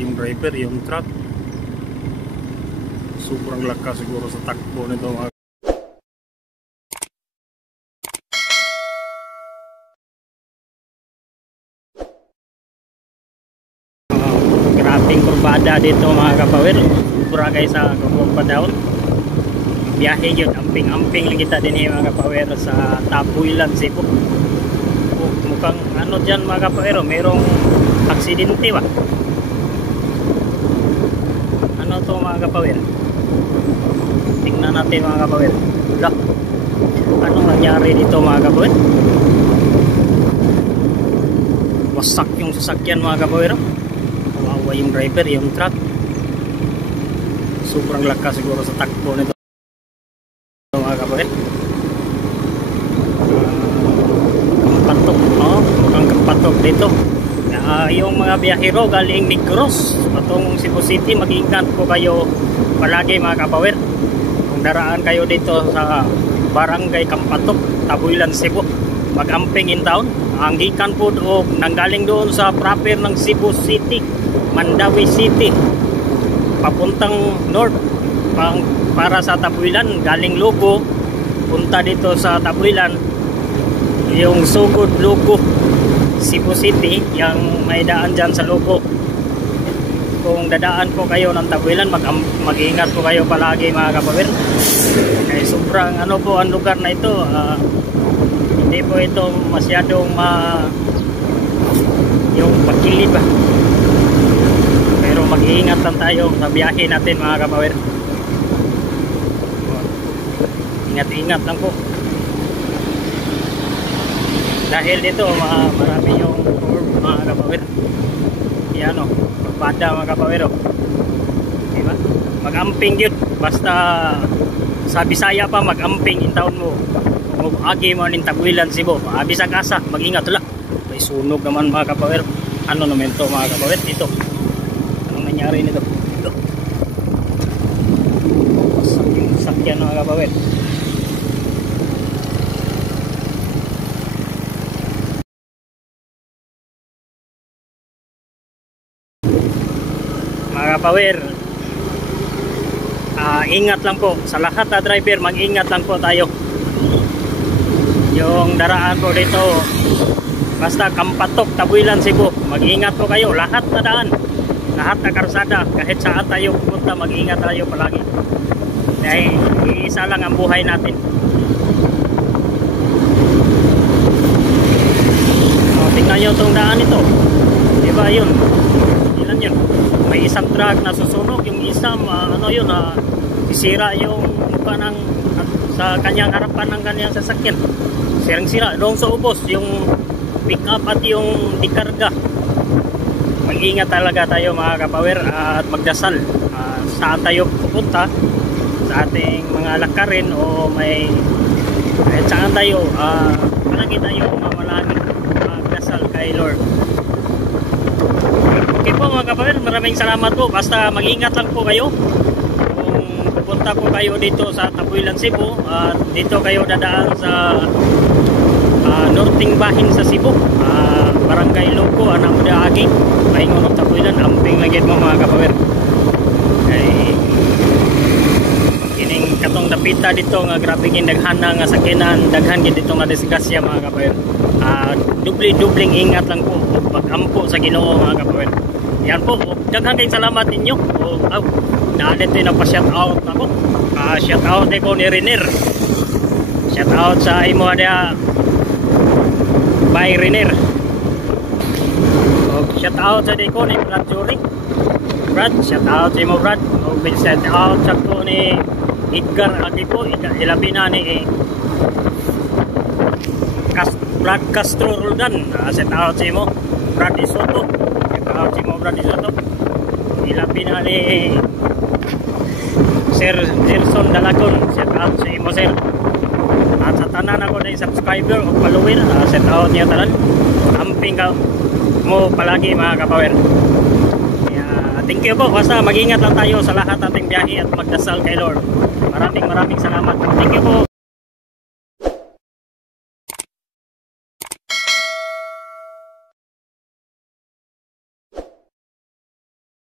yung driver, yung truck. Sobrang lakas siguro sa takbo nito mga grabing kurbada dito mga kapawir. Sobra guys sa kabong padahon. Biyahe yun, amping-amping lang kita din mga kapawir sa Tabuilan, Cebu. Mukhang ano dyan mga kapawir, merong aksidente ba? Ano to mga kapawir? Tingnan natin mga kapawir. Wala. Anong nangyari dito mga kapawir? Wasak yung sasakyan mga kapawir. Kawawa yung driver, yung truck. Sobrang lakas siguro sa takbo nito mga kapawir. Kampatok, mukhang kampatok dito. Yung mga biyahero galing Negros patungong Cebu City, mag-ingat po kayo palagi mga kapawir. Kung daraan kayo dito sa Barangay Kampatok, Tabuilan, Cebu, mag-amping in town. Ang gikan po o nanggaling doon sa proper ng Cebu City, Mandawi City, papuntang north para sa Tabuilan, galing Logo punta dito sa Tabuilan, yung Sugod Logo Cebu City, yung may daan dyan sa Logo. Kung dadaan po kayo ng Tabuilan, mag-ingat po kayo palagi mga kapawir. Kaya sobrang ano po ang lugar na ito, hindi po ito masyadong yung pagkilid ba, pero mag-iingat lang tayo sa biyahe natin mga kapawir. Ingat-ingat lang po dahil dito marami yung mga kapawir. Yan o, bada mga kapawir, diba? Mag-amping yun, basta sa Bisaya pa mag-amping in town mo. Kung agi mo ng Tabuilan, Cebu, bisag asa, mag-ingat lang. May sunog naman mga kapawir. Ano naman to mga kapawir? Ito, anong nangyari nito? Ito, sakyan mga kapawir. Mga kapawir, ingat lang po sa lahat na driver, mag-ingat lang po tayo. Yung daraan po dito basta Kampatok, Tabuilan, Cebu, mag-ingat po kayo. Lahat na daan, lahat na karsada, kahit saan tayo pupunta, mag-ingat tayo palagi dahil iisa lang ang buhay natin. Tingnan nyo itong daan ito, diba? Yun, ilan yun? May isang truck na susunog, yung isang ano yun, sisira yung mukha ng sa kanyang harapan ng kanyang sasakyan. Sirang-sira doon sa ubos yung pick up at yung dikarga. Mag-ingat talaga tayo mga kapawir at magdasal saan tayo pupunta sa ating mga lakarin o may kahit saan tayo, palagi tayo mamalagi magdasal kay Lord. Okay po mga kapawir, maraming salamat po. Basta mag-ingat lang po kayo kung pupunta po kayo dito sa Tabuilan, Cebu, at dito kayo dadaan sa Norting Bahin sa Cebu, Barangay Logo, Anamdaagi, Paingon of Tabuilan, amping lagit mo mga kapawir. Kay kining katong dapita dito nga grabe king daghan nga sakinan, daghan gid dito nga disgrasya mga kapawir. Dubling ingat lang po, pag-ampo sa Ginoo mga kapawir. Yan po, daghan kayong salamat ninyo. Dito yung nagpa-shout out ako. Shout out ko ni Riner. Shout out sa imo ada by Riner. Shout out sa ko ni Brad Jury. Brad, shout out sa imo Brad. Shout out sa ko ni Edgar Agipo, ilabi na ni Brad Castro Roldan. Shout out sa imo Brad Isoto. Shout out sa imo Brad Isoto. Ilabi na ni Sir Gerson Dalagon. Shout out sa imo sir. At sa tanan ako na subscriber o follower, shout out niyo tanan. Amping ka mo palagi mga kapawir. Thank you po. Basta mag-ingat lang tayo sa lahat ating biyahe at magdasal kay Lord. Maraming salamat. Thank you po.